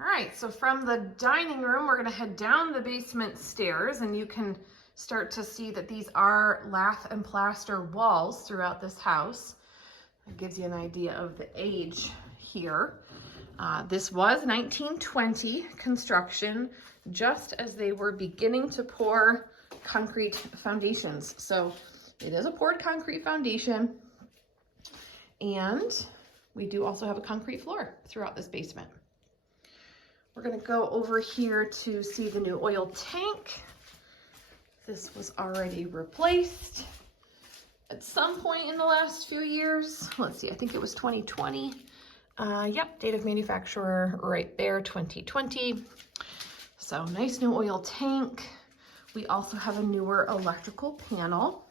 All right, so from the dining room, we're gonna head down the basement stairs, and you can start to see that these are lath and plaster walls throughout this house. It gives you an idea of the age here. This was 1920 construction, just as they were beginning to pour concrete foundations. So it is a poured concrete foundation, and we do also have a concrete floor throughout this basement. We're gonna go over here to see the new oil tank. This was already replaced at some point in the last few years. Let's see, I think it was 2020. Yep, date of manufacturer right there, 2020. So nice new oil tank. We also have a newer electrical panel.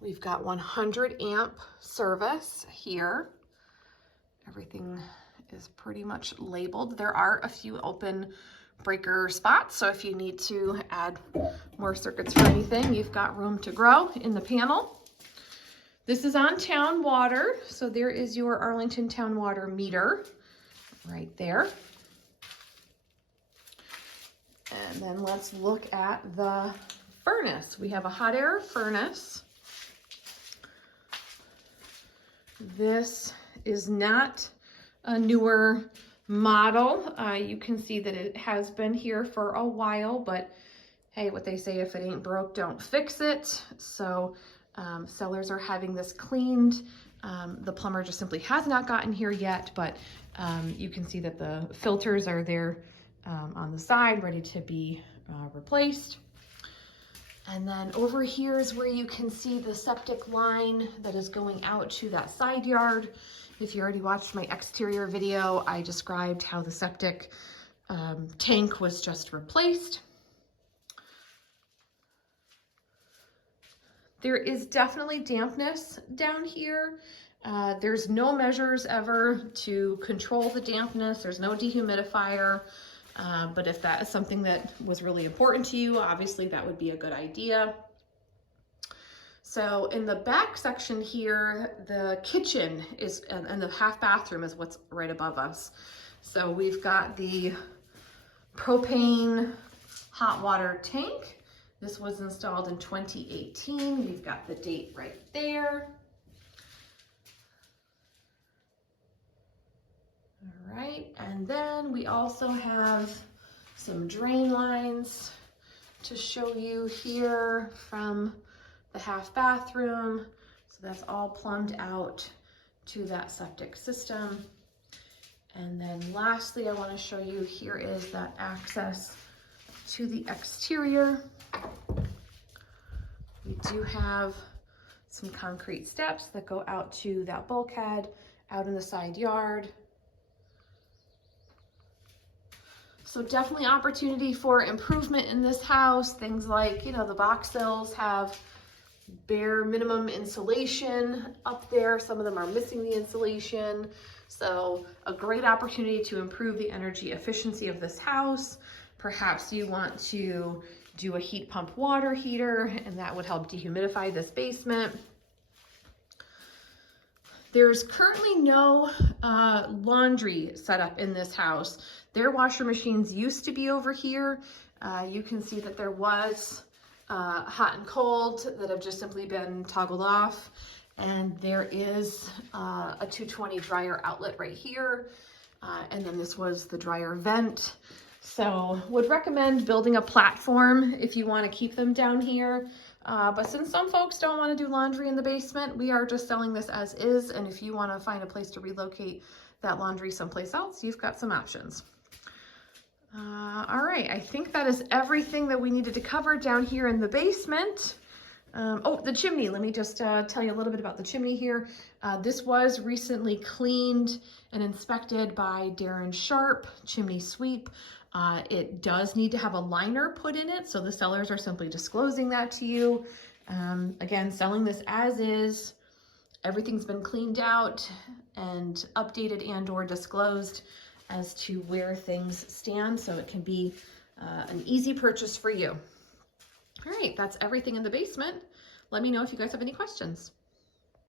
We've got 100 amp service here. Everything is pretty much labeled. There are a few open breaker spots, so if you need to add more circuits for anything, you've got room to grow in the panel. This is on town water, so there is your Arlington town water meter right there. And then let's look at the furnace. We have a hot air furnace. This is not a newer model. You can see that it has been here for a while, but hey, what they say, if it ain't broke, don't fix it. So sellers are having this cleaned. The plumber just simply has not gotten here yet, but you can see that the filters are there on the side, ready to be replaced. And then over here is where you can see the septic line that is going out to that side yard. If you already watched my exterior video, I described how the septic tank was just replaced. There is definitely dampness down here. There's no measures ever to control the dampness. There's no dehumidifier. But if that is something that was really important to you, obviously that would be a good idea. So in the back section here, the kitchen is, and the half bathroom is what's right above us. So we've got the propane hot water tank. This was installed in 2018. We've got the date right there. All right, and then we also have some drain lines to show you here from the half bathroom. So that's all plumbed out to that septic system. And then lastly, I want to show you, here is that access to the exterior. We do have some concrete steps that go out to that bulkhead out in the side yard. So definitely opportunity for improvement in this house. Things like, you know, the box sills have bare minimum insulation up there. Some of them are missing the insulation. So a great opportunity to improve the energy efficiency of this house. Perhaps you want to do a heat pump water heater, and that would help dehumidify this basement. There's currently no laundry set up in this house. Their washer machines used to be over here. You can see that there was hot and cold that have just simply been toggled off. And there is a 220 dryer outlet right here. And then this was the dryer vent. So would recommend building a platform if you want to keep them down here. But since some folks don't want to do laundry in the basement, we are just selling this as is. And if you want to find a place to relocate that laundry someplace else, you've got some options. All right, I think that is everything that we needed to cover down here in the basement. Oh, the chimney. Let me just tell you a little bit about the chimney here. This was recently cleaned and inspected by Darren Sharp, chimney sweep. It does need to have a liner put in it, so the sellers are simply disclosing that to you. Again, selling this as is. Everything's been cleaned out and updated and or disclosed as to where things stand, so it can be an easy purchase for you. All right, that's everything in the basement. Let me know if you guys have any questions.